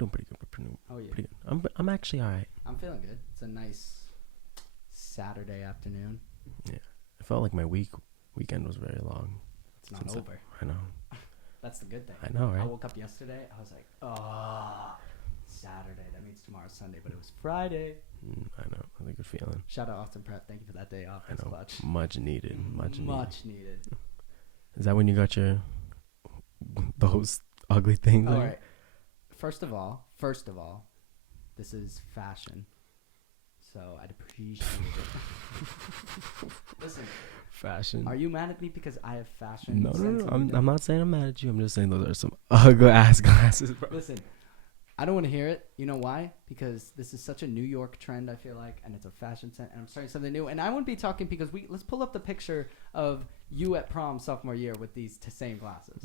doing pretty good. Oh yeah. Pretty good. I'm actually all right. I'm feeling good. It's a nice Saturday afternoon. Yeah. I felt like my weekend was very long. It's not over. I know. That's the good thing. I know, right? I woke up yesterday. I was like, oh, Saturday. That means tomorrow's Sunday, but it was Friday. I know. That's a good feeling. Shout out Austin Prep. Thank you for that day off. I That's know. clutch. Much needed. Much needed. Is that when you got those ugly things? All right. First of all, this is fashion. So I'd appreciate it. Listen. Fashion. Are you mad at me because I have fashion? No. I'm not saying I'm mad at you. I'm just saying those are some ugly ass glasses, bro. Listen, I don't want to hear it. You know why? Because this is such a New York trend, I feel like, and it's a fashion trend, and I'm starting something new. And I wouldn't be talking because let's pull up the picture of you at prom sophomore year with these same glasses.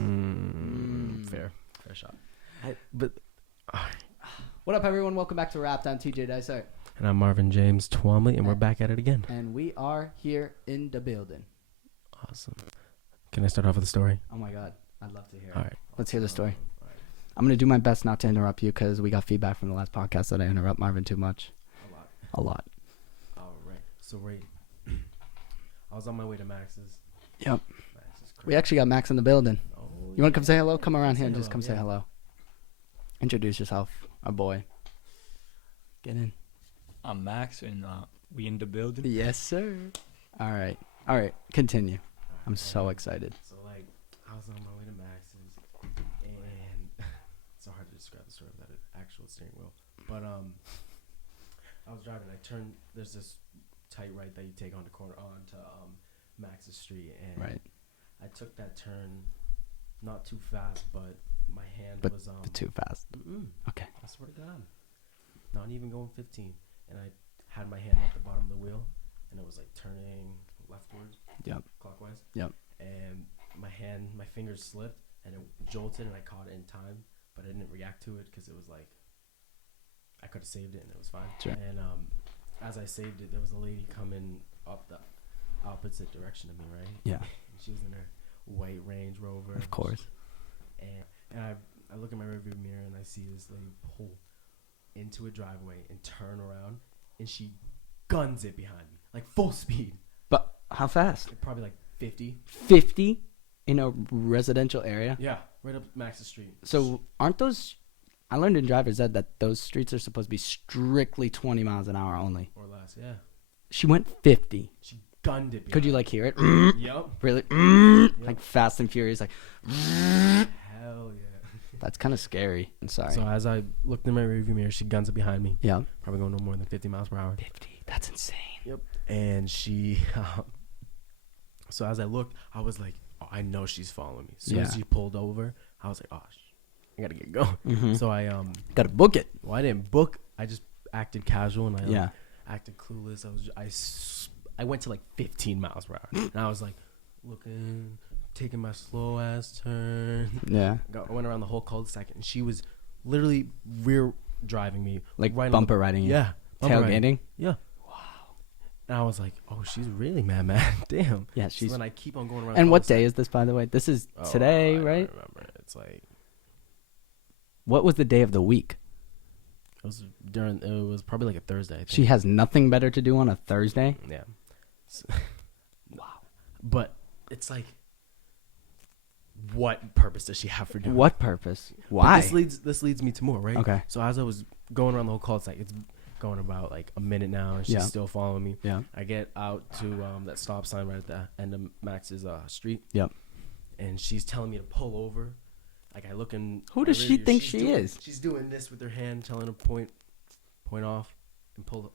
Fair shot. What up, everyone? Welcome back to Rap Down. TJ Dysart. And I'm Marvin James Twombley, and we're back at it again. And we are here in the building. Awesome. Can I start off with a story? Oh my God, I'd love to hear it. All right. Let's hear the story. I'm going to do my best not to interrupt you because we got feedback from the last podcast that I interrupt Marvin too much. A lot. All right. So, I was on my way to Max's. Yep. We actually got Max in the building. Oh, You want to come say hello? Come around here and Say just come hello, say hello. Introduce yourself, our boy. Get in. I'm Max, and we in the building. Yes, sir. All right. Continue. I'm so excited. So, I was on my way to Max's, and it's so hard to describe the story without an actual steering wheel. But, I was driving. I turned. There's this tight right that you take onto Max's Street, and Right. I took that turn, not too fast, but my hand was Too fast. Okay. I swear to God, not even going 15, and I had my hand at the bottom of the wheel, and it was turning leftwards. Yep. Clockwise. Yep. And my fingers slipped, and it jolted, and I caught it in time, but I didn't react to it because it was I could have saved it, and it was fine. Sure. And as I saved it, there was a lady coming up the opposite direction of me, right? Yeah. And she was in her white Range Rover. Of course. And I look in my rearview mirror, and I see this lady pull into a driveway and turn around, and she guns it behind me, full speed. But how fast? Probably 50. 50 in a residential area? Yeah, right up Max's Street. So aren't those... I learned in driver's ed that those streets are supposed to be strictly 20 miles an hour only. Or less, yeah. She went 50. She gunned it behind Could you hear it? me. Yep. Really? Yep. Fast and Furious. Hell yeah. That's kind of scary. I'm sorry. So as I looked in my rearview mirror, she guns it behind me. Yeah. Probably going no more than 50 miles per hour. 50. That's insane. Yep. And she... so as I looked, I was like, oh, I know she's following me. As soon as she pulled over, I was like, oh, I gotta get going. Mm-hmm. So I... Gotta book it. Well, I didn't book. I just acted casual, and I acted clueless. I went to 15 miles per hour. And I was looking, taking my slow ass turn. Yeah. I went around the whole cul-de-sac, and she was literally rear driving me. Right bumper riding you. Yeah. Tailgating? Yeah. Wow. And I was like, oh, she's really mad. Damn. Yeah, she's... So then I keep on going around. And what day is this, by the way? This is today, right? I don't remember. It's What was the day of the week? It was probably a Thursday, I think. She has nothing better to do on a Thursday? Yeah. Wow. But it's what purpose does she have for doing What purpose? Why? This leads me to more, right? Okay. So as I was going around the whole cul-de-sac, it's going about a minute now, and she's still following me. Yeah. I get out to that stop sign right at the end of Max's street. Yep. And she's telling me to pull over. I look in. Who does she think she is? She's doing this with her hand, telling her point off, and pull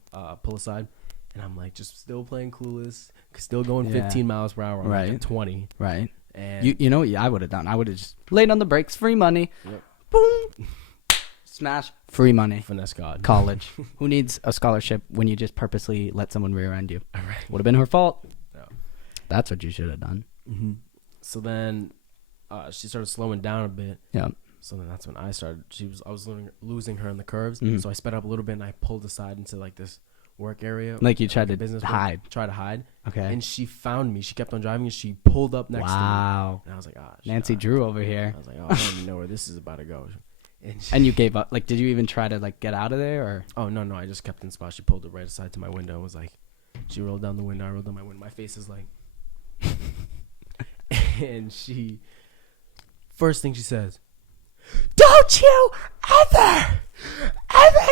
aside. And I'm just still playing clueless, still going 15 miles per hour. I'm 20. Right. And you know what I would have done? I would have just laid on the brakes, free money. Yep. Boom. Smash, free money. Finesse God. College. Who needs a scholarship when you just purposely let someone rear end you? All right. Would have been her fault. No. That's what you should have done. Mm-hmm. So then she started slowing down a bit. Yeah. So then that's when I started. I was losing her in the curves. Mm-hmm. So I sped up a little bit, and I pulled aside into this work area. You tried to hide. Try to hide. Okay. And she found me. She kept on driving, and she pulled up next to me. Wow. And I was like, Nancy Drew over here. I was like, oh, I don't even know where this is about to go. And you gave up. Like, did you even try to like get out of there or? Oh no, I just kept in spot. She pulled it right aside to my window and was like, she rolled down the window. I rolled down my window. My face is like, and she, first thing she says, "Don't you ever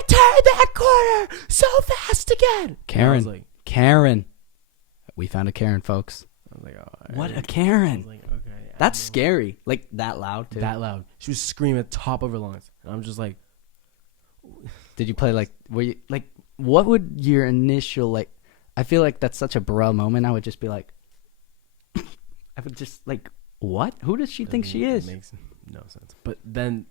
turn that corner so fast again." Karen. I was like, Karen. We found a Karen, folks. I was like, oh, What a I Karen. was like, okay. That's I know. scary. Like that loud too. That loud. She was screaming at the top of her lungs. And I'm just like, Did you play like? Were you like? What would your initial like? I feel like that's such a bro moment. I would just be like, I would just like, what? Who does she think she is? It makes no sense. But then,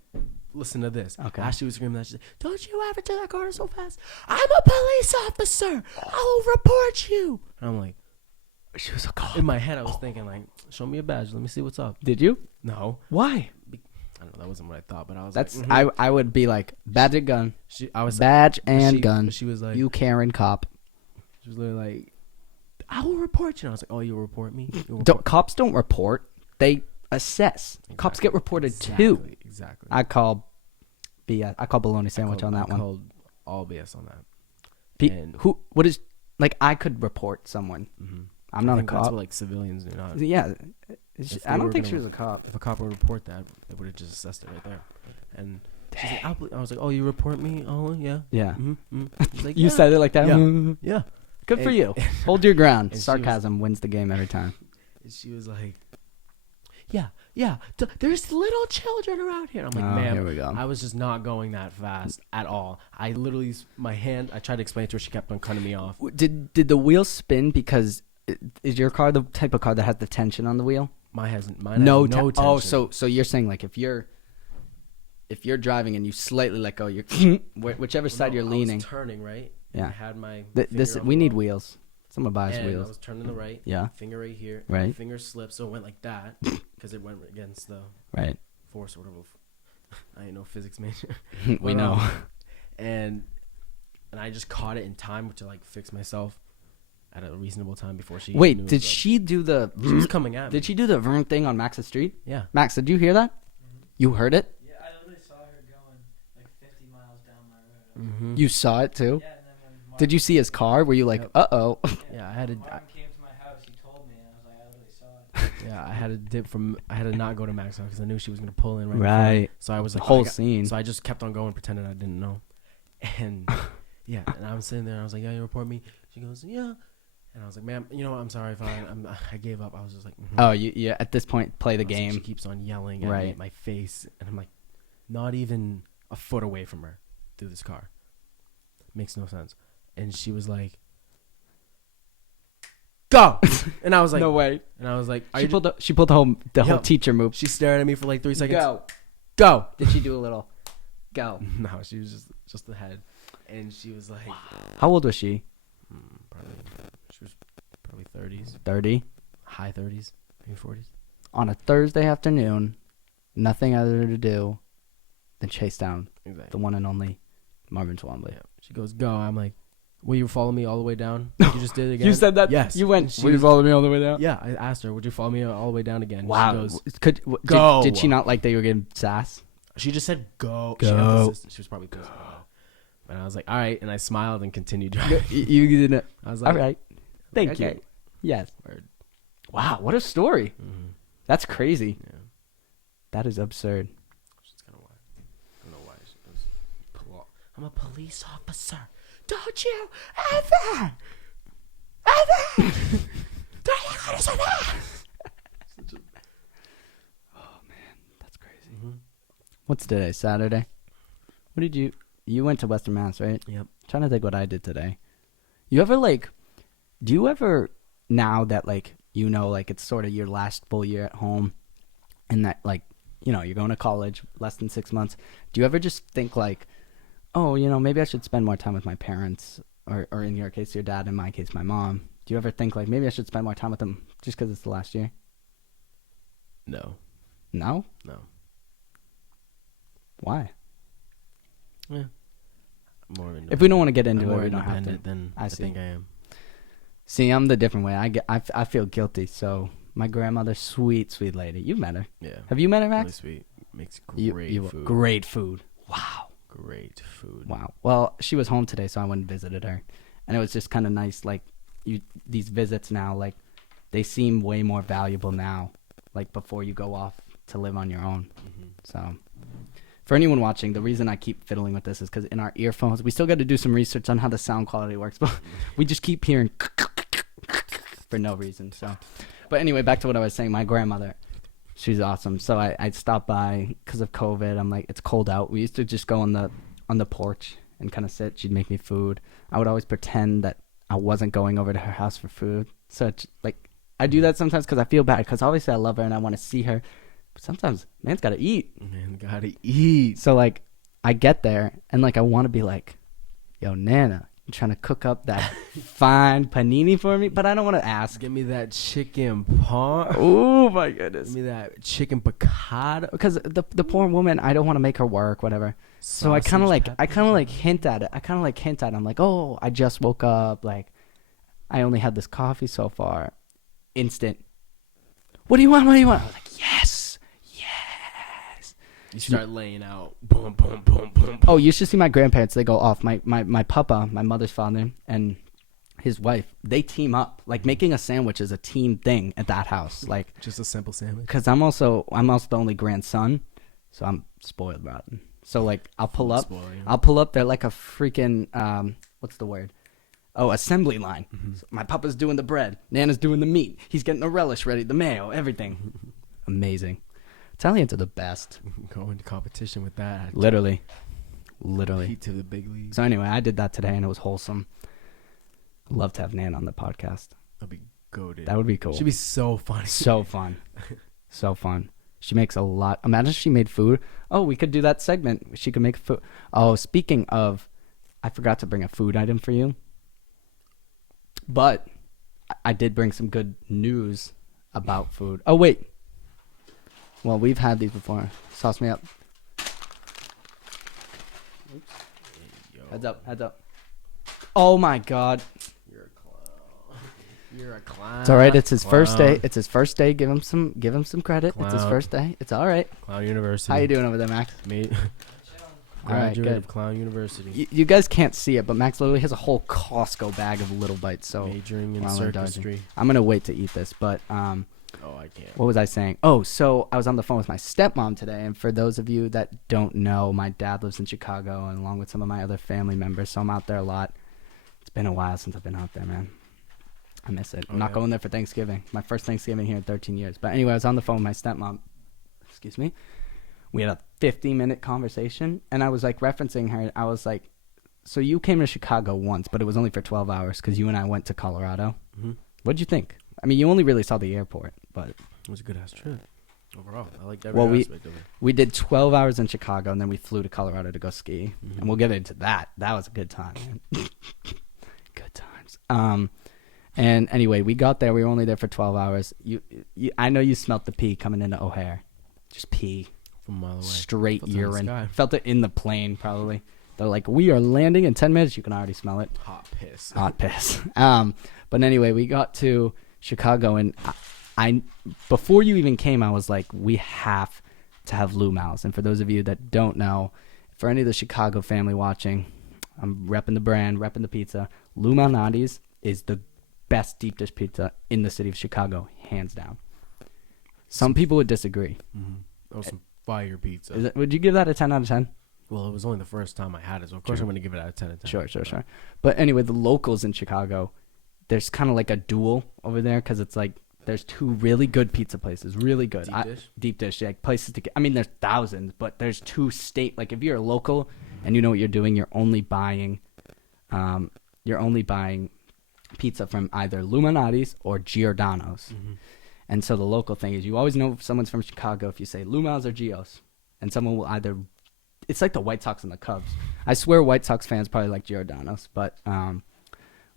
listen to this. Okay. As she was screaming that, she said, "Don't you ever turn that corner so fast. I'm a police officer. I'll report you." And I'm like, She was a cop. in my head, I was thinking like, show me a badge. Let me see what's up. Did you? No. Why? I don't know. That wasn't what I thought. But I was That's like, I would be like badge and gun, I was badge but and she, gun. but she was like, You Karen cop. she was literally like, "I will report you." And I was like, "Oh, you'll report me?" You'll Don't, cops don't report. They assess. Cops get reported too. Exactly. I call BS. I call bologna sandwich on that I one. called all BS on that. And Who? What is like? I could report someone. mhm. I'm not a think That's cop. what like civilians do not. Yeah. If I they don't were think gonna she was a cop. If a cop would report that, they would have just assessed it right there. And she's like, I was like, "Oh, you report me? Oh, yeah." Yeah. She's like, You "Yeah." said it like that. Yeah. Yeah. Good for And- you. Hold your ground. and she was- Sarcasm wins the game every time. And she was like, "Yeah. There's little children around here." I'm like, Oh, "Ma'am, here we go. I was just not going that fast at all. I literally, my hand. I tried to explain to her. She kept on cutting me off. Did the wheel spin because is your car the type of car that has the tension on the wheel? Mine has no Oh, tension. so you're saying like if you're driving and you slightly let go, you're whichever Well, side no, you're I leaning. was turning right. Yeah. I had my This finger on we the need wheel, wheels. Someone buy us and I wheels. was turning the right. Yeah. Finger right here. Right. Finger slipped, so it went like that because it went against the Right. force or whatever. I ain't no physics major. We But, know. And I just caught it in time to like fix myself at a reasonable time before she. Wait, knew it did was up. she do the? She was coming at me. Did she do the vroom thing on Max's street? Yeah. Max, did you hear that? You heard it? Yeah, I literally saw her going like 50 miles down my road. Mm-hmm. You saw it too? Yeah, and then when Marvin, Did you see his car? Were you like, Yep. uh-oh? Yeah, I had to. when Marvin came to my house, he told me, and I was like, I literally saw it. Yeah, I had to dip from. I had to not go to Max because I knew she was gonna pull in right. in front of me. Right. So I was The like, whole I got- scene. So I just kept on going, pretending I didn't know. And yeah, and I was sitting there. I was like, "Yeah, you report me." She goes, "Yeah." And I was like, "Ma'am, you know what? I'm sorry, fine. I gave up." I was just like, mhm. Oh, you at this point play the I was like, game. she keeps on yelling at me Right. at my face, and I'm like, not even a foot away from her through this car. Makes no sense. And she was like, "Go!" And I was like, No way. And I was like, "Are She you pulled the whole Yep. teacher move. She stared at me for like 3 seconds. Go. Go. Did she do a little go? No, she was just the head, and she was like, How old was she? probably she was probably 30s, 30. high 30s, maybe 40s. On a Thursday afternoon, nothing other to do than chase down Exactly. the one and only Marvin Twombley. Yeah. She goes, "Go." I'm like, "Will you follow me all the way down? Like you just did again." You said that? Yes. You went, And she "Will you was- follow me all the way down?" Yeah, I asked her, "Would you follow me all the way down again?" Wow. She goes, Did, did she "Go." not like that you were getting sass? She just said, "Go." Go. She emphasized- she was probably pissed. And I was like, "All right," and I smiled and continued driving. You didn't. I was like, All right. Thank okay. you. Yes. Word. Wow. What a story. Mhm. That's crazy. Yeah. That is absurd. She's kind of why. I don't know why. She goes, "I'm a police officer. Don't you ever turn your corner so fast." That's crazy. Mhm. What's today? Saturday. What did you went to Western Mass, right? Yep. Trying to think what I did today. You ever like, do you ever, now that like, you know, like it's sort of your last full year at home and that like, you know, you're going to college less than 6 months. Do you ever just think like, oh, you know, maybe I should spend more time with my parents or in your case, your dad, in my case, my mom. Do you ever think like maybe I should spend more time with them just because it's the last year? No. No? No. Why? Yeah. More If we don't want to get I'm into it, more we don't have to. independent than I I see. think I am. See, I'm the different way. I feel guilty. So my grandmother, sweet lady. You've met her. Yeah. Have you met her, Really Max? sweet. Makes You great food. great food. great food. Wow. Well, she was home today, so I went and visited her, and it was just kind of nice. Like, these visits now, like, they seem way more valuable now, like before you go off to live on your own. So, for anyone watching, the reason I keep fiddling with this is because in our earphones, we still got to do some research on how the sound quality works, but we just keep hearing for no reason. So, but anyway, back to what I was saying. My grandmother, she's awesome. So I stopped by because of COVID. I'm like, it's cold out. We used to just go on the porch and kind of sit. She'd make me food. I would always pretend that I wasn't going over to her house for food. So it's like, I do that sometimes because I feel bad, because obviously I love her and I want to see her. But sometimes man's got to eat. Man, gotta eat. So like, I get there and like, I want to be like, yo, Nana, you trying to cook up that fine panini for me? But I don't want to ask. Give me that chicken parm. Oh my goodness. Give me that chicken piccata. Because the poor woman, I don't want to make her work, whatever. So I kind of like hint at it. I'm like, oh, I just woke up. Like, I only had this coffee so far. Instant. What do you want? I was like, yes. You start laying out. Boom, boom, boom, boom. Oh, you should see my grandparents. They go off. My papa, my mother's father, and his wife, they team up. Like, making a sandwich is a team thing at that house. Like, Just a simple sandwich. because I'm also the only grandson, so I'm spoiled rotten. So like, I'll pull up. They're like a freaking what's the word? Oh, assembly line. So my papa's doing the bread. Nana's doing the meat. He's getting the relish ready, the mayo, everything. Amazing. Italians are the best. Go into competition with that. Literally. Heat to the big league. So anyway, I did that today, and it was wholesome. Love to have Nan on the podcast. That'd be goated. That would be cool. She'd be so funny. So fun. So fun. She makes a lot. Imagine if she made food. Oh, we could do that segment. She could make food. Oh, speaking of, I forgot to bring a food item for you. But I did bring some good news about food. Oh, wait. Well, we've had these before. Sauce me up. Yo, Heads up. Oh, my God. You're a clown. It's all right. It's his Clown. first day. Give him some credit. It's his Clown. first day. It's all right. Clown University. How you doing over there, Max? Me. All right, Graduate good. of Clown University. You guys can't see it, but Max literally has a whole Costco bag of little bites. So Majoring in while we're circusry. I'm gonna wait to eat this. But Oh, I can't. what was I saying? Oh, so I was on the phone with my stepmom today, and for those of you that don't know, my dad lives in Chicago, and along with some of my other family members, so I'm out there a lot. It's been a while since I've been out there, man. I miss it. I'm not going there for Thanksgiving. My first Thanksgiving here in 13 years. But anyway, I was on the phone with my stepmom. Excuse me. We had a 50-minute conversation, and I was like referencing her. I was like, so you came to Chicago once, but it was only for 12 hours because you and I went to Colorado. Mm-hmm. What'd you think? I mean, you only really saw the airport, but It was a good ass trip. Overall, I liked every Well, aspect of it. we did 12 hours in Chicago, and then we flew to Colorado to go ski. Mhm. And we'll get into that. That was a good time, man. Good times. And anyway, we got there. We were only there for 12 hours. I know you smelt the pee coming into O'Hare. Just pee. From a mile away. Straight Felt it in the urine. sky. Felt it in the plane, probably. They're like, we are landing in 10 minutes. You can already smell it. Hot piss. Hot piss. But anyway, we got to Chicago, and I before you even came, I was like, we have to have Lumau's. And for those of you that don't know, for any of the Chicago family watching, I'm repping the brand, repping the pizza. Lou Malnati's is the best deep dish pizza in the city of Chicago, hands down. Some people would disagree. Mm-hmm. That was some fire pizza. Would you give that a 10 out of 10? Well, it was only the first time I had it, so of course True. I'm going to give it out of 10 out of 10. Sure. But anyway, the locals in Chicago, there's kind of like a duel over there because it's like there's two really good pizza places, really good. Deep dish? Deep dish, yeah, places to get. I mean, there's thousands, but there's two like if you're a local and you know what you're doing, you're only buying pizza from either Luminati's or Giordano's. Mm-hmm. And so the local thing is you always know if someone's from Chicago if you say Lumau's or Gio's. And someone will either – it's like the White Sox and the Cubs. I swear White Sox fans probably like Giordano's. But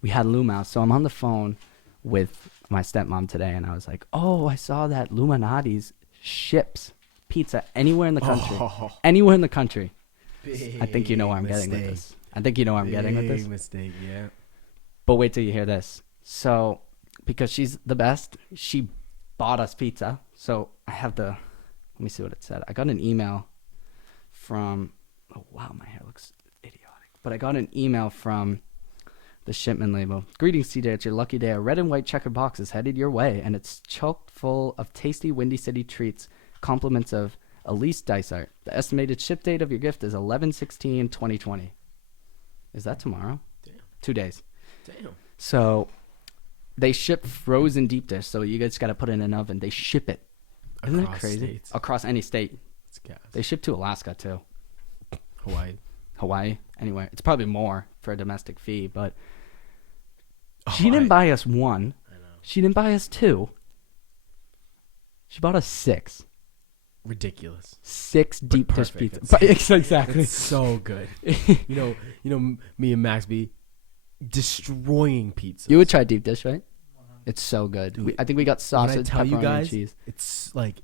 we had Lumau's. So I'm on the phone with my stepmom today, and I was like, oh, I saw that Luminati's ships pizza anywhere in the country. Anywhere in the country. I think you know where I'm getting with this. Big mistake, yeah. But wait till you hear this. So because she's the best, she bought us pizza. So I have let me see what it said. I got an email from, Oh wow, my hair looks idiotic. But I got an email from the shipment label. Greetings, TJ. It's your lucky day. A red and white checkered box is headed your way, and it's chock full of tasty Windy City treats. Compliments of Elise Dysart. The estimated ship date of your gift is 11/16/2020. Is that tomorrow? Damn. 2 days. Damn. So they ship frozen deep dish, so you guys got to put it in an oven. They ship it. Isn't that Across crazy? states. Across any state. It's gas. They ship to Alaska too. Hawaii, anywhere. It's probably more for a domestic fee, but she didn't buy us one. I know. She didn't buy us two. She bought us six. Ridiculous. 6 deep dish perfect. pizzas. Exactly. It's so good. you know, me and Max be destroying pizza. You would try deep dish, right? It's so good. I think we got sausage, tell you pepperoni, guys, and cheese. It's like,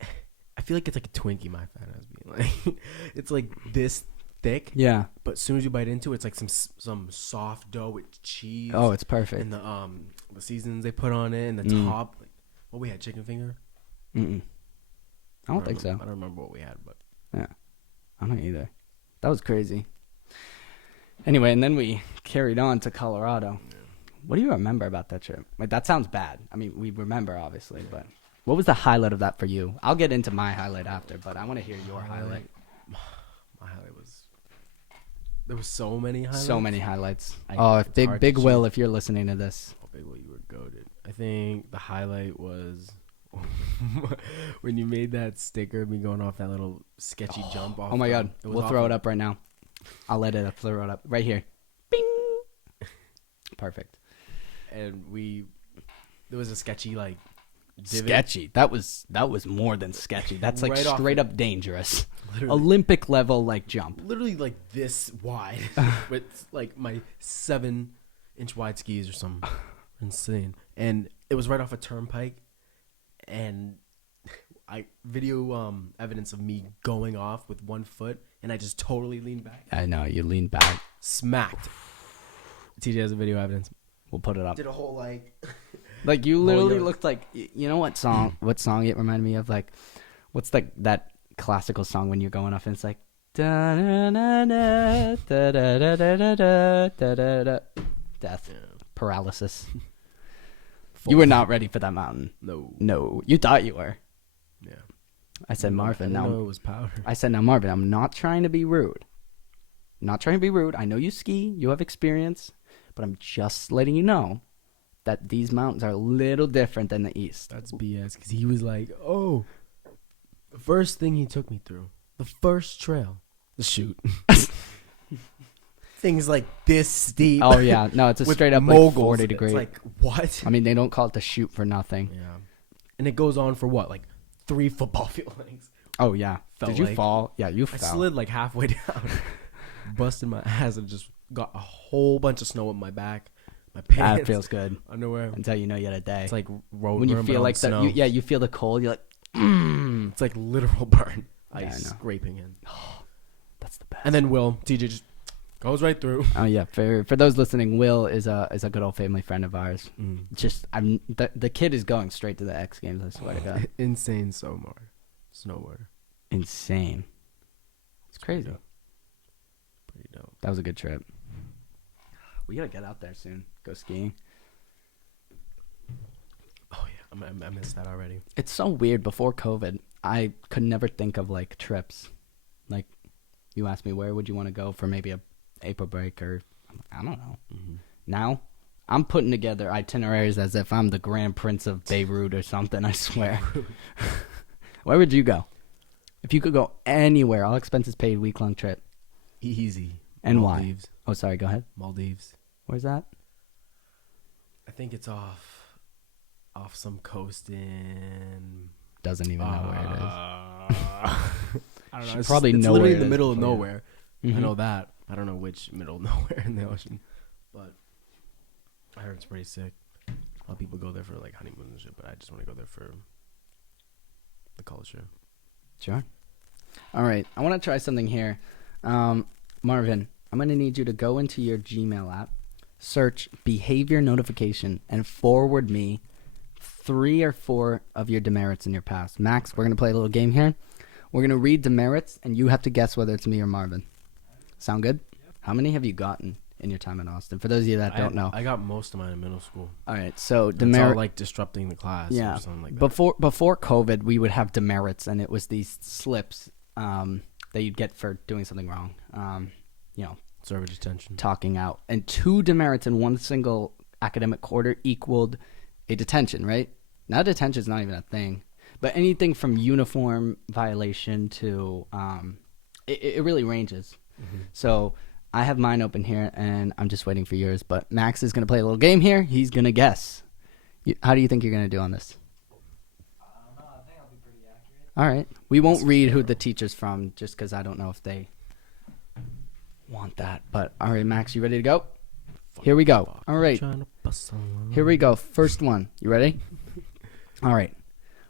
I feel like it's like a Twinkie. My fat ass being like, it's like this thick. Yeah. But as soon as you bite into it, it's like some soft dough with cheese. Oh, it's perfect. And the seasons they put on it, and the top. Like, what we had, chicken finger. I don't think so. I don't remember what we had, but yeah, I don't either. That was crazy. Anyway, and then we carried on to Colorado. Yeah. What do you remember about that trip? Like, that sounds bad. I mean, we remember obviously, but what was the highlight of that for you? I'll get into my highlight after, but I want to hear your highlight. My highlight was there was so many highlights. So many highlights. It's Big hard to Will, choose. if you're listening to this. Oh, Big Will, you were goated. I think the highlight was when you made that sticker of me going off that little sketchy jump off. Oh my God. It was We'll throw it up right now. I'll edit it. Throw it up. Right here. Bing. Perfect. And there was a sketchy, like, divot. Sketchy. That was more than sketchy. That's like Right off straight the- up dangerous. Literally. Olympic level, like, jump. Literally like this wide with like my 7-inch wide skis or something. Insane. And it was right off a turnpike, and I video evidence of me going off with one foot, and I just totally leaned back, I know. You lean back. smacked. TJ has a video evidence. We'll put it up. Did a whole Like, you literally yoke. looked like, you know what song it reminded me of? Like, what's that classical song when you're going off and it's like, da da da da da da da da da da da da. Death. Paralysis. You were not ready for that mountain. No. You thought you were. Yeah. I said, Marvin, now. it was powder. I said, now, Marvin, I'm not trying to be rude. I know you ski. You have experience. But I'm just letting you know that these mountains are a little different than the East. That's BS, because he was like, oh, the first thing he took me through, the first trail, the chute. Things like this steep. Oh, yeah. No, it's a with straight up moguls. like 40 degree. It's like, what? I mean, they don't call it the chute for nothing. Yeah. And it goes on for what? Like 3 football field lengths. Oh, yeah. Felt Did you like- fall? Yeah, you I fell. slid like halfway down, busted my ass, and just got a whole bunch of snow on my back, my pants, That feels good underwear. until you know you had a day. It's like road when you burn, but feel on like that, snow. you feel the cold. You're like, It's like literal burn. Yeah, I Ice know. scraping in. that's the best. And then TJ just goes right through. Oh yeah, for those listening, Will is a good old family friend of ours. Just the kid is going straight to the X Games. I swear to God, Insane snowboarder. insane. It's crazy. Pretty dope. That was a good trip. We gotta get out there soon. Go skiing. Oh yeah, I missed that already. It's so weird. Before COVID, I could never think of like trips. Like, you asked me where would you want to go for maybe a April break or I don't know. Now, I'm putting together itineraries as if I'm the Grand Prince of Beirut or something. I swear. Where would you go? If you could go anywhere, all expenses paid, week-long trip. Easy. And Maldives. why? Oh, sorry. Go ahead. Maldives. Where's that? I think it's off some coast in. Doesn't even know where it is. I don't Should know. It's probably it's know literally where in it the is middle of before you- nowhere. Mhm. I know that. I don't know which middle of nowhere in the ocean, but I heard it's pretty sick. A lot of people go there for like honeymoons and shit, but I just want to go there for the culture. Sure. All right. I want to try something here. Marvin, I'm going to need you to go into your Gmail app, search behavior notification, and forward me 3 or 4 of your demerits in your past. Max, we're going to play a little game here. We're gonna read demerits, and you have to guess whether it's me or Marvin. Sound good? How many have you gotten in your time in Austin? For those of you that don't know. I got most of mine in middle school. All right, so It's demerit. all like disrupting the class Yeah. or something like that. Before COVID, we would have demerits, and it was these slips that you'd get for doing something wrong. Service detention. Talking out, and 2 demerits in one single academic quarter equaled a detention. Right now, detention is not even a thing, but anything from uniform violation to it really ranges. Mm-hmm. So I have mine open here, and I'm just waiting for yours. But Max is gonna play a little game here. He's gonna guess. How do you think you're gonna do on this? I don't know. I think I'll be pretty accurate. All right. We won't read who the teacher's from just because I don't know if they want that. But all right, Max, you ready to go? Here we go. All right. Here we go. First one. You ready? All right.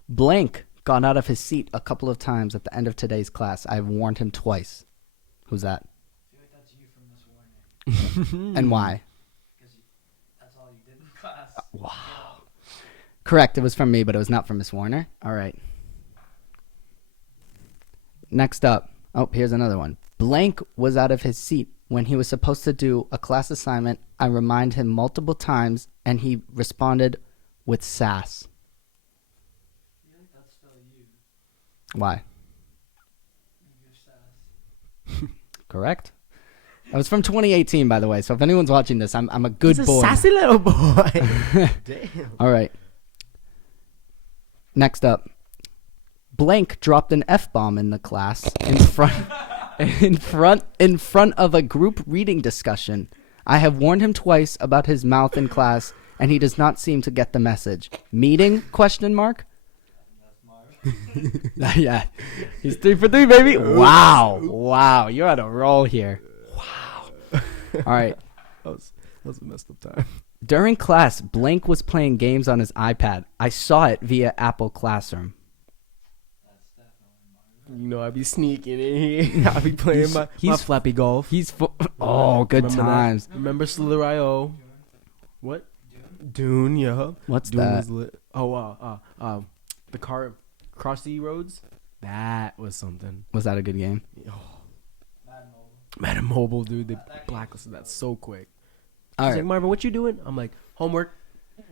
Blank got out of his seat a couple of times at the end of today's class. I've warned him twice. Who's that? I feel like that's you from Miss Warner. And why? Because that's all you did in class. Wow. Correct. It was from me, but it was not from Miss Warner. All right. Next up. Oh, here's another one. Blank was out of his seat when he was supposed to do a class assignment. I reminded him multiple times, and he responded with sass. I feel like that's still you. Why? You're sass. Correct. That was from 2018, by the way. So if anyone's watching this, I'm a good He's a boy. sassy little boy. Damn. All right. Next up. Blank dropped an F-bomb in the class in front of a group reading discussion. I have warned him twice about his mouth in class, and he does not seem to get the message. Meeting? Question mark. That's Marvin. Yeah. He's 3 for 3, baby. Wow. You're on a roll here. Wow. All right. That was a messed up time. During class, Blank was playing games on his iPad. I saw it via Apple Classroom. That's definitely Marvin. You know, I be sneaking in here. I be playing my Flappy Golf. Oh, good Remember that? times. Remember Slither.io? What? Dune, yeah. What's Dune that? was lit. Oh, the car across the roads. That was something. Was that a good game? Oh, Madden Mobile. Meta Mobile, dude. They That game blacklisted that so quick. All He's right. like, Marvin, what you doing? I'm like, homework. That's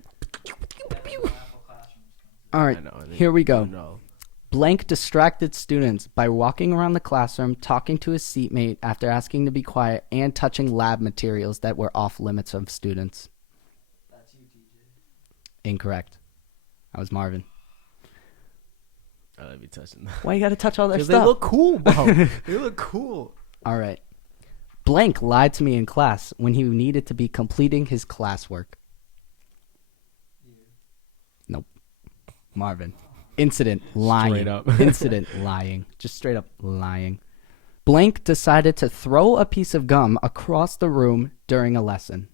when Apple Classrooms comes All right. I know. I think- Here we go. No. Blank distracted students by walking around the classroom, talking to his seatmate after asking to be quiet, and touching lab materials that were off limits of students. That's you, TJ. Incorrect. That was Marvin. I love you touching that. Why you got to touch all their Because stuff? they look cool, bro. They look cool. All right. Blank lied to me in class when he needed to be completing his classwork. You. Marvin. Incident lying. Straight up. Incident lying. Just straight up lying. Blank decided to throw a piece of gum across the room during a lesson.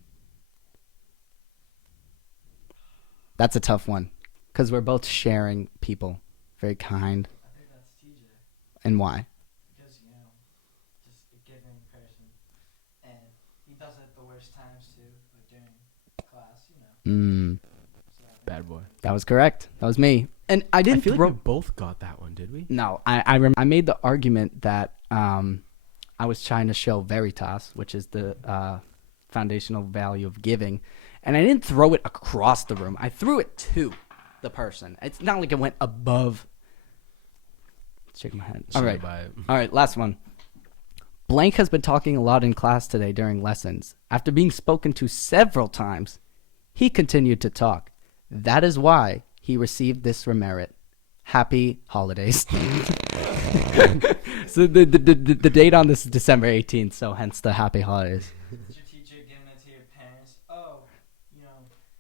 That's a tough one because we're both sharing people. Very kind. I think that's TJ. And why? Because, just a giving person. And he does it at the worst times, too. Like during class, So I think Bad boy. That was correct. That was me. And I I didn't feel throw... like we both got that one, did we? No, I made the argument that I was trying to show Veritas, which is the foundational value of giving, and I didn't throw it across the room. I threw it to the person. It's not like it went above. Shake my head. All right. All right, last one. Blank has been talking a lot in class today during lessons. After being spoken to several times, he continued to talk. That is why he received this remerit. Happy holidays. So the date on this is December 18th, so hence the happy holidays. Is your teacher giving it to your parents? Oh,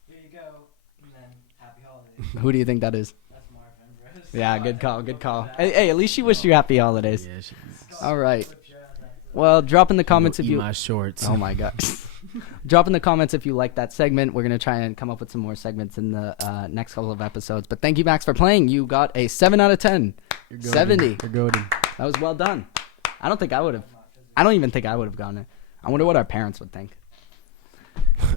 here you go. And then happy holidays. Who do you think that is? That's Marvin, bro. Yeah, good call, good call. Hey, at least she wished you happy holidays. Yeah, All right. Well, drop in the comments if you... my shorts. Oh my god. Drop in the comments if you like that segment. We're going to try and come up with some more segments in the next couple of episodes. But thank you, Max, for playing. You got a 7 out of 10. You're goated. 70. You're goated. That was well done. I don't even think I would have gotten it. I wonder what our parents would think.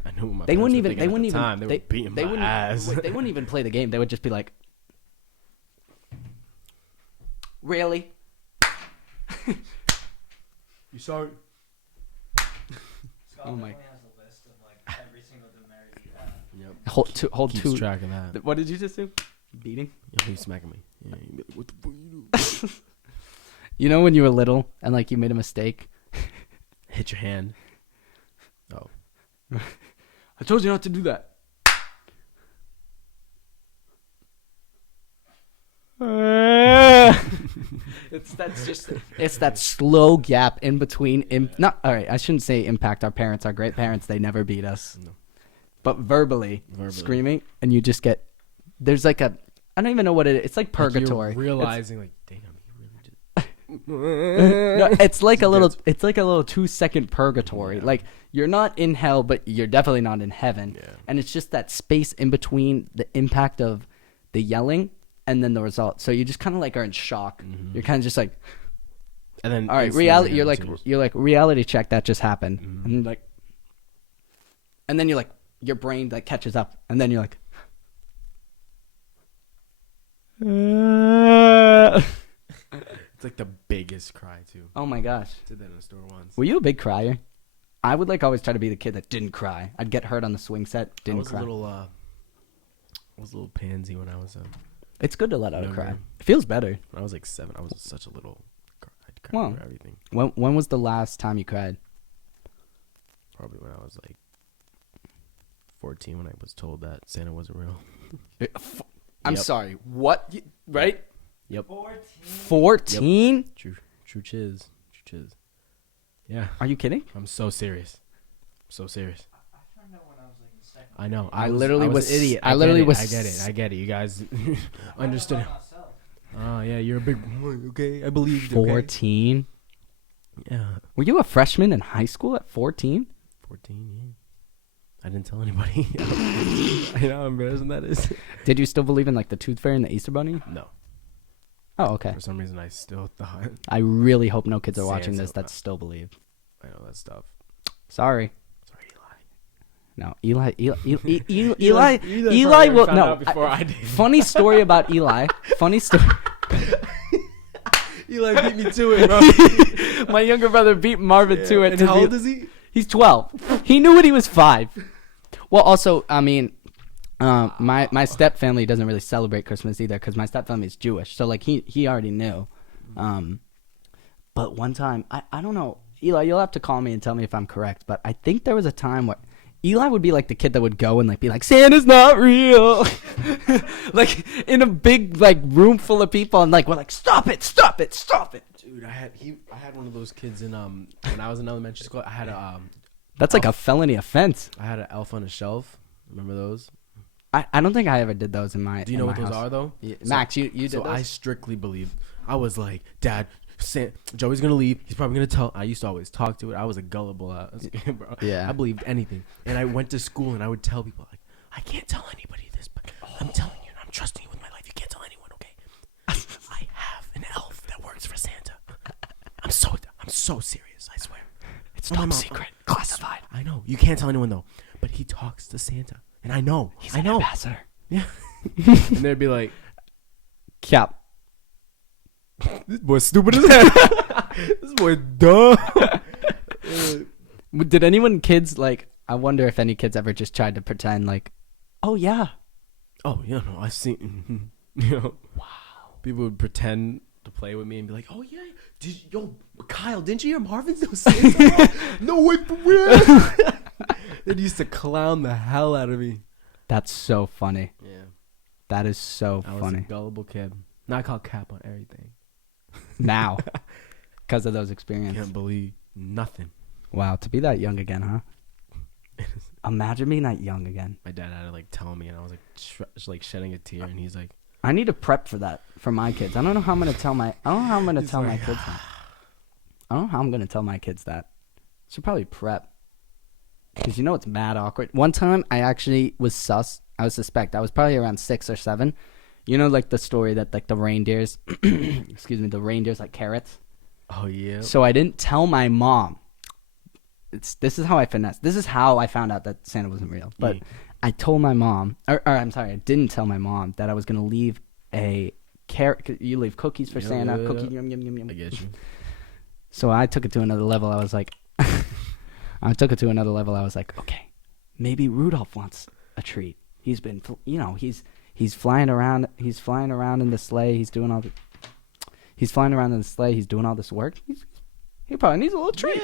I know what my They parents wouldn't were even. thinking They at wouldn't the even. time. They were beating they my wouldn't. ass. They wouldn't even play the game. They would just be like, "Really? You sorry? Scott Oh my- definitely has a list of like every single demerit you have. Yep. Hold Keeps two. track of that. What did you just do? Beating. Yeah, he's smacking me. Yeah, he'd be like, what the fuck you do? You know when you were little and like you made a mistake? Hit your hand. Oh. I told you not to do that. It's that slow gap in between. Not all right. I shouldn't say impact. Our parents are great parents. They never beat us. No. But verbally screaming, and you just get. There's like a. I don't even know what it is. It's like purgatory. Like you're realizing, like, damn, he really No, it's like a little. It's like a little 2-second purgatory. Yeah. Like you're not in hell, but you're definitely not in heaven. Yeah. And it's just that space in between the impact of the yelling and then the result. So you just kind of like are in shock. Mhm. You're kind of just like, And then all right, instantly reality. you're You're like reality check that just happened, Mhm. and like, and then you're like your brain like catches up, and then you're like. It's like the biggest cry too. Oh my gosh. Did that in a store once. Were you a big crier? I would like always try to be the kid that didn't cry. I'd get hurt on the swing set, I didn't was cry. a little pansy when I was It's good to let out a Younger. cry. It feels better. when I was like 7. I was such a little. I'd cry Wow. over everything. When was the last time you cried? Probably when I was like 14, when I was told that Santa wasn't real. I'm Yep. sorry. What? Right? 14. 14? True chiz. Yeah, Are you kidding? I'm so serious. So serious. I found out when I was like in second. I know. I literally was- an idiot. I literally was- I get it. You guys understood. About myself. Oh yeah, you're a big boy. Okay, I believed. Okay? 14? Yeah, Were you a freshman in high school at 14? 14. Yeah. I didn't tell anybody. I know how embarrassing that is. Did you still believe in like the Tooth Fairy and the Easter Bunny? No, Oh, okay. for some reason I still thought. I really hope no kids are watching Santa. this that still believe. I know that stuff. Sorry. Sorry, No, Eli will found no. out before I did. Funny story about Eli. Funny story. Eli beat me to it, bro. My younger brother beat Marvin to it. And to how be- old is he? He's 12. He knew when he was 5. Well, also, I mean, my step family doesn't really celebrate Christmas either because my step family is Jewish. So like he already knew. But one time, I don't know, Eli, you'll have to call me and tell me if I'm correct. But I think there was a time where Eli would be like the kid that would go and like be like, Santa's not real, like in a big like room full of people, and like we're like, stop it. Dude, I had one of those kids in when I was in elementary school. I had That's like a felony offense. I had an elf on a shelf. Remember those? I don't think I ever did those in my. Do you know what those are though? Yeah. So- Max, you did So those? I strictly believed. I was like, Dad, Joey's gonna leave. He's probably gonna tell. I used to always talk to it. I was a gullible ass kid, bro. Yeah. I believed anything. And I went to school and I would tell people like, I can't tell anybody this, but I'm telling you, and I'm trusting you with my life. You can't tell anyone, okay? I have an elf that works for Santa. I'm so serious. I swear. It's Oh, top Mom, secret, classified. I know you can't tell anyone though, but he talks to Santa, and I know. He's I an know. ambassador. Yeah. And they'd be like, Cap. this boy's stupid as hell. This boy dumb. Did anyone kids like? I wonder if any kids ever just tried to pretend like, oh yeah. Oh, yeah, no, I've seen, you know. Wow. People would pretend to play with me and be like, oh, yeah, yo, Kyle, didn't you hear Marvin's no Santa? No way, for real. They used to clown the hell out of me. That's so funny. Yeah. That is so I was funny. a gullible kid. Now I call cap on everything. Now, because of those experiences. Can't believe nothing. Wow, to be that young again, huh? Imagine being that young again. My dad had to like tell me, and I was like shedding a tear, and he's like, I need to prep for that for my kids. I don't know how I'm gonna tell my. I don't know how I'm gonna He's tell my like, kids that. I don't know how I'm gonna tell my kids that. Should probably prep. Because you know it's mad awkward. One time I actually was sus. I was suspect. I was probably around 6 or 7. You know, like the story that like the reindeers, excuse me, the reindeers like carrots. oh yeah. So I didn't tell my mom. This is how I finessed. This is how I found out that Santa wasn't real. But Yeah. I told my mom, or I'm sorry, I didn't tell my mom that I was gonna leave a carrot. You leave cookies for Yeah, Santa. yeah, Cookie, yeah. yum yum yum yum. I get you. So I took it to another level. I was like, okay, maybe Rudolph wants a treat. He's been, he's flying around. He's flying around in the sleigh. He's doing all this work. He probably needs a little treat.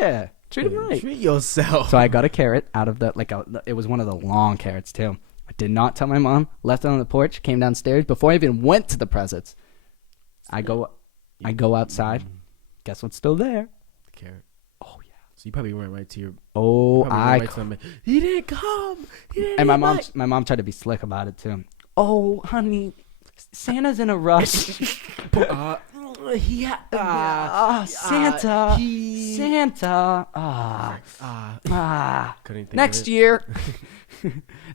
Yeah. Treat him right. Treat yourself. So I got a carrot out of it was one of the long carrots too. I did not tell my mom. Left it on the porch. Came downstairs before I even went to the presents. I go outside. Guess what's still there? The carrot. Oh yeah. So you probably went right to your. Oh, He didn't come. And my mom tried to be slick about it too. Oh, honey, Santa's in a rush. Santa. Couldn't think Next of it. year.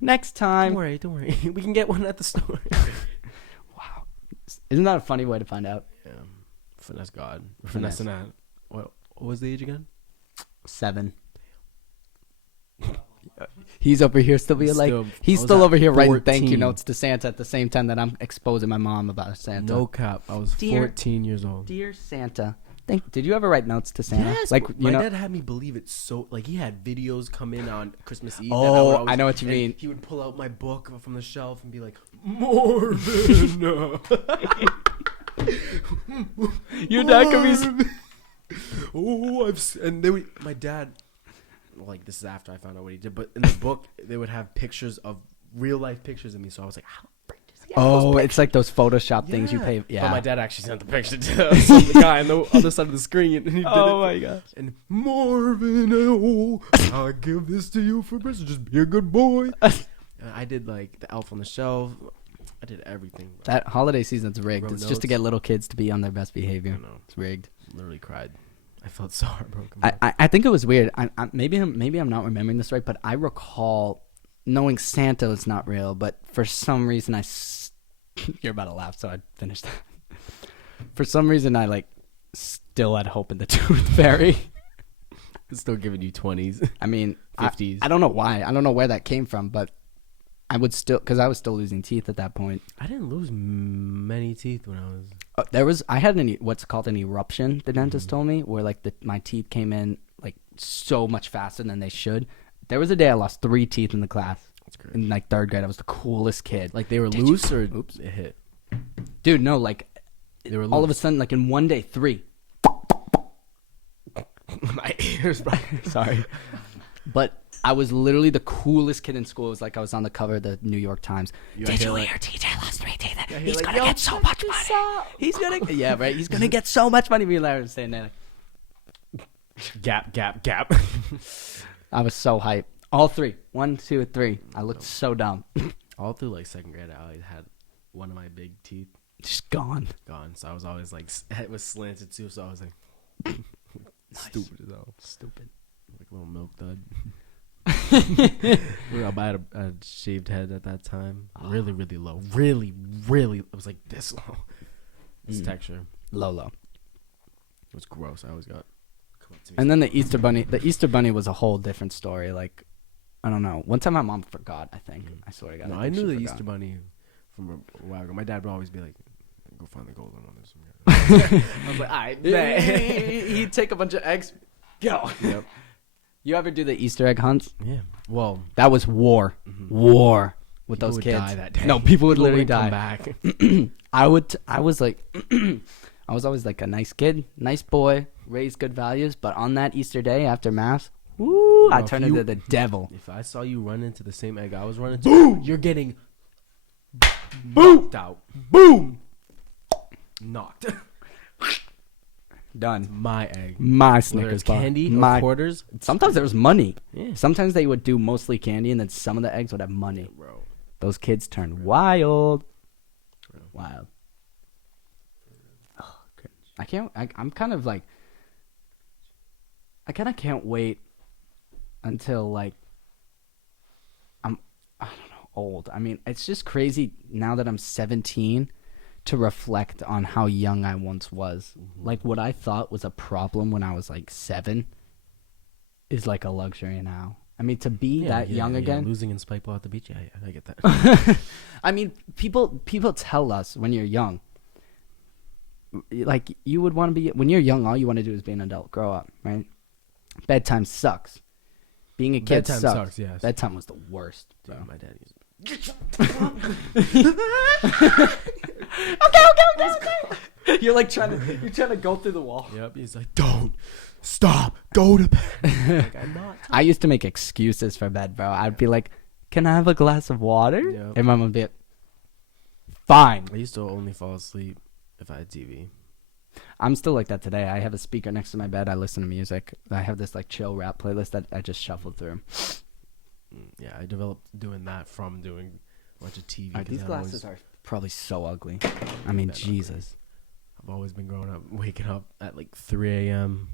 Next time. Don't worry. We can get one at the store. Wow. Isn't that a funny way to find out? Yeah. Finesse God. Finesse that. What was the age again? 7. He's over here still being like, he's I was still at over here writing thank you 14. notes to Santa at the same time that I'm exposing my mom about Santa. No cap. I was 14 years old. Dear Santa. Did you ever write notes to Santa? Yes. Like, my dad had me believe it so. Like, he had videos come in on Christmas Eve. Oh, I know what you mean. He would pull out my book from the shelf and be like, Marvin. Your dad could be. Oh, my dad, like, this is after I found out what he did, but in the book they would have pictures of real life pictures of me. So I was like, how does he have those pictures? It's like those Photoshop things you pay. Yeah. But my dad actually sent the picture to some guy on the other side of the screen, and he did Oh my gosh. And Marvin, I give this to you for Christmas. Just be a good boy. I did like the Elf on the Shelf. I did everything. Bro. That holiday season's rigged. Wrote It's just to notes. get little kids to be on their best behavior. I know. It's rigged. Literally cried. I felt so heartbroken. I think it was weird. Maybe I'm not remembering this right, but I recall knowing Santa is not real, but for some reason you're about to laugh, so I finished that. For some reason I still had hope in the Tooth Fairy. It's still giving you 20s. I mean, 50s. I don't know why. I don't know where that came from, but I would still, because I was still losing teeth at that point. I didn't lose many teeth when I was. I had what's called an eruption. The dentist told me where my teeth came in like so much faster than they should. There was a day I lost 3 teeth in the class. That's great. In like 3rd grade, I was the coolest kid. Like they were Did loose you- or Oops. it hit? Dude, no, like They were loose. all of a sudden, like in one day, 3. My ears, bro. Sorry, but I was literally the coolest kid in school. It was like I was on the cover of the New York Times. Did you hear TJ lost 3 teeth? He's gonna get so much money. He's gonna, yeah, right. He's gonna get so much money. Me and Larry were saying that. Gap. I was so hyped. All 3, 1, 2, 3. I looked so dumb. All through like 2nd grade, I always had one of my big teeth Just gone. gone. So I was always like, it was slanted too. So I was like, stupid as hell. Stupid. Like a little milk dud. I had a shaved head at that time. Really, really low. Really, it was like this low. This texture. Low. It was gross. I always got come up to me. And then the Easter Bunny. The Easter Bunny was a whole different story. Like, I don't know. One time my mom forgot, I think. I swear to God. No, I I think knew she the forgot. Easter Bunny from a while ago. My dad would always be like, go find the golden one. I was like, all right, bet. He'd take a bunch of eggs. Go. Yep. You ever do the Easter egg hunts? Yeah. Well, That was war. War with people those would kids. die that day. No, people would literally wouldn't come die. back. I was like, I was always like a nice kid, nice boy, raised good values. But on that Easter day after mass, woo, I if turned you- into the devil. If I saw you run into the same egg I was running to, you're getting knocked out. Boom. Knocked. Done. My egg. My Whether Snickers it's bar. candy My or quarters. Sometimes there was money. Yeah. Sometimes they would do mostly candy, and then some of the eggs would have money. Bro. Those kids turned wild. Wild. Oh, I can't. I'm kind of like. I kind of can't wait until like. I don't know, old. I mean, it's just crazy now that I'm 17 to reflect on how young I once was. Like what I thought was a problem when I was like 7 is like a luxury now. I mean, to be that young again. Losing in spike ball at the beach. Yeah, I get that. I mean, people tell us when you're young, like you would want to be when you're young. All you want to do is be an adult, grow up, right? Bedtime sucks. Being a kid Bedtime sucks. yes. Bedtime was the worst, bro. Dude, my dad used. Okay. You're like trying to go through the wall. Yep. He's like, don't stop. Go to bed. Like, I'm not. I used to make excuses for bed, bro. I'd be like, "Can I have a glass of water?" Yep. And mom would be like, "Fine." I used to only fall asleep if I had TV. I'm still like that today. I have a speaker next to my bed. I listen to music. I have this like chill rap playlist that I just shuffled through. Yeah, I developed doing that from doing a bunch of TV. These glasses are probably so ugly. I mean, Jesus. I've always been growing up, waking up at like 3 a.m.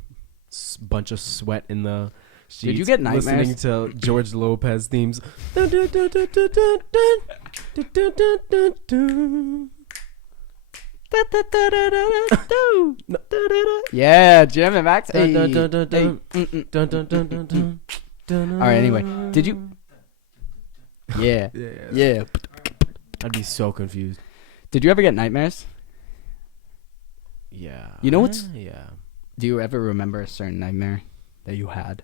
Bunch of sweat in the sheets. Did you get nightmares? Listening to George Lopez themes. Yeah, Jim and Max. Hey. All right, anyway. Did you? Yeah. Yeah. I'd be so confused. Did you ever get nightmares? Yeah. You know what's- Yeah. Do you ever remember a certain nightmare that you had?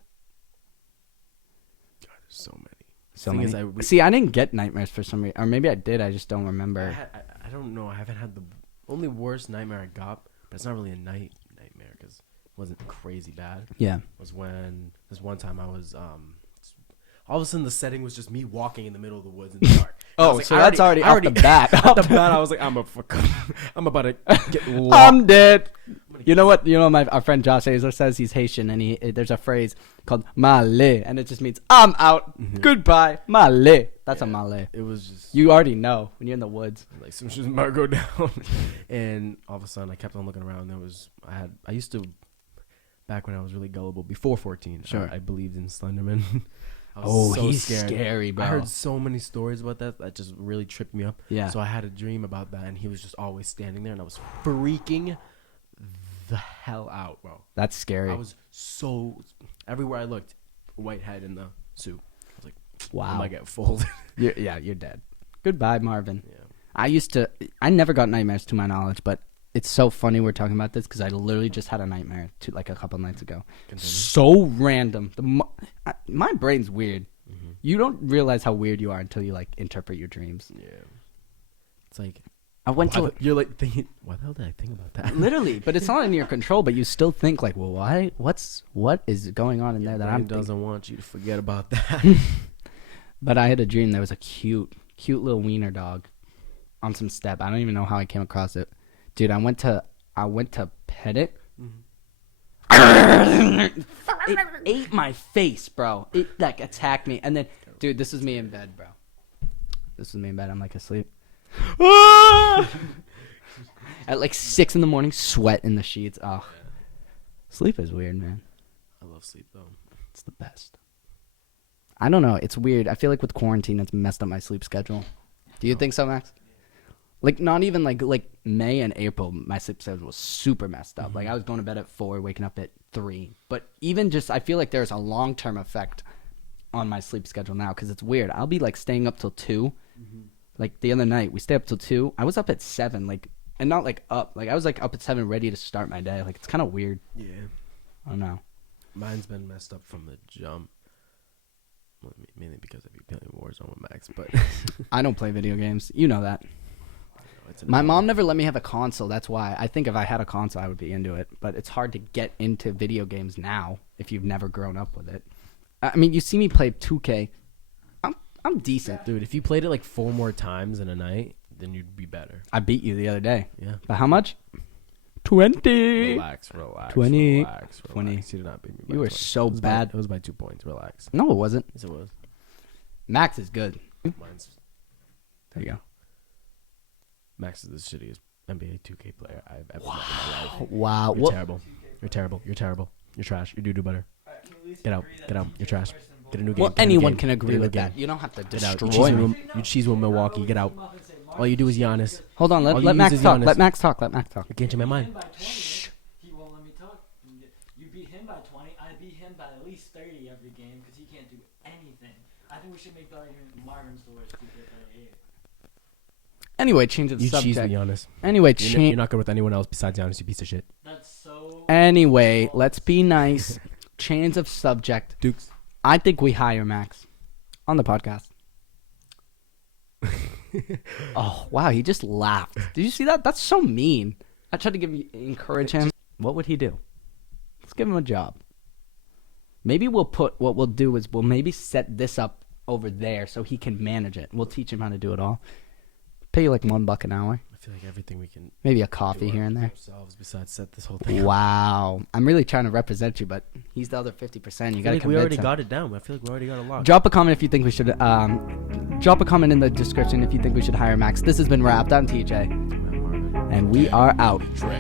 God, there's so many. So Thing many. is, I See, I didn't get nightmares for some reason. Or maybe I did. I just don't remember. I don't know. I haven't had the only worst nightmare I got, but it's not really a nightmare because it wasn't crazy bad. Yeah. Was when this one time I was all of a sudden the setting was just me walking in the middle of the woods in the dark. And I was like, So that's already off the bat. Off the bat, I was like, I'm about to get lost. I'm dead. You know what? You know our friend Josh Azar says he's Haitian, and there's a phrase called "male," and it just means I'm out. Mhm. Goodbye, male. That's a Yeah. male. It was just You already know when you're in the woods. like some shit's about to go down, and all of a sudden I kept on looking around. I used to back when I was really gullible before 14. Sure. I believed in Slenderman. I was Oh, so he's scared. scary, bro. I heard so many stories about that just really tripped me up. Yeah. So I had a dream about that, and he was just always standing there, and I was freaking the hell out, bro. That's scary. I was so everywhere I looked, white head in the soup. I was like, I Wow. might get folded. You're dead. Goodbye, Marvin. Yeah. I never got nightmares to my knowledge, but it's so funny we're talking about this because I literally just had a nightmare like a couple nights ago. Continue. So random. My brain's weird. Mm-hmm. You don't realize how weird you are until you like interpret your dreams. Yeah. It's like I went to you're like thinking, why the hell did I think about that? literally, but it's not in your control. But you still think like, well, why? What is going on in there that I'm thinking? doesn't want you to forget about that. But I had a dream there was a cute little wiener dog on some step. I don't even know how I came across it. Dude, I went to pet it. It ate my face, bro. It like attacked me. And then, dude, this is me in bed, bro. This is me in bed. I'm like asleep. At like 6 a.m, sweat in the sheets. Oh, sleep is weird, man. I love sleep though. It's the best. I don't know. It's weird. I feel like with quarantine, it's messed up my sleep schedule. Do you think so, Max? Like not even like May and April, my sleep schedule was super messed up. Mm-hmm. Like I was going to bed at 4, waking up at 3. But even just, I feel like there's a long-term effect on my sleep schedule now because it's weird. I'll be like staying up till 2. Mm-hmm. Like the other night, we stayed up till 2. I was up at 7, like, and not like up. Like I was like up at 7, ready to start my day. Like it's kind of weird. Yeah. I don't know. Mine's been messed up from the jump. Well, mainly because I be playing Warzone with Max, but I don't play video games. You know that. it's My annoying. mom never let me have a console. That's why. I think if I had a console, I would be into it. But it's hard to get into video games now if you've never grown up with it. I mean, you see me play 2K. I'm decent. Dude, if you played it like 4 more times in a night, then you'd be better. I beat you the other day. Yeah. But how much? 20. Relax. 20. Relax. 20. You did not beat me by You were 20. so It was bad. It was by 2 points. Relax. No, it wasn't. Yes, it was. Max is good. Mine's There you go. Max is the shittiest NBA 2K player I've ever met in my life. Wow. You're What? terrible. You're terrible. You're terrible. You're trash. You do better. Alright, can we at least Get out. agree that Get out. TK You're trash. first and Get a new bullshit? game. Well, Get a new anyone game. can Get a agree new with game. that. You don't have to Get out. destroy me. You cheese with Milwaukee. Get out. All you do is Giannis. Hold on. All Let you Max use is talk. Giannis. Let Max talk. Let Max talk. You're changing my mind. Shh. He won't let me talk. You beat him by 20. I beat him by at least 30 every game because he can't do anything. I think we should make the argument Marvin's the worst 2K player here. Anyway, change of You cheese subject. me, Giannis. Anyway, You're not good with anyone else besides Giannis, you piece of shit. That's so. Anyway, let's be nice. Change of subject. Dukes. I think we hire Max on the podcast. Oh, wow. He just laughed. Did you see that? That's so mean. I tried to encourage him. What would he do? Let's give him a job. Maybe what we'll do is we'll maybe set this up over there so he can manage it. We'll teach him how to do it all. Pay you like $1 an hour. I feel like everything we can Maybe a coffee here and there. ourselves besides set this whole thing up. Wow. I'm really trying to represent you, but he's the other 50%. You I got to feel like we convince already him. got it down. I feel like we already got it locked. Drop a comment if you think we should. Drop a comment in the description if you think we should hire Max. This has been Wrapped. I'm TJ, Marvin. and we are out. Dre.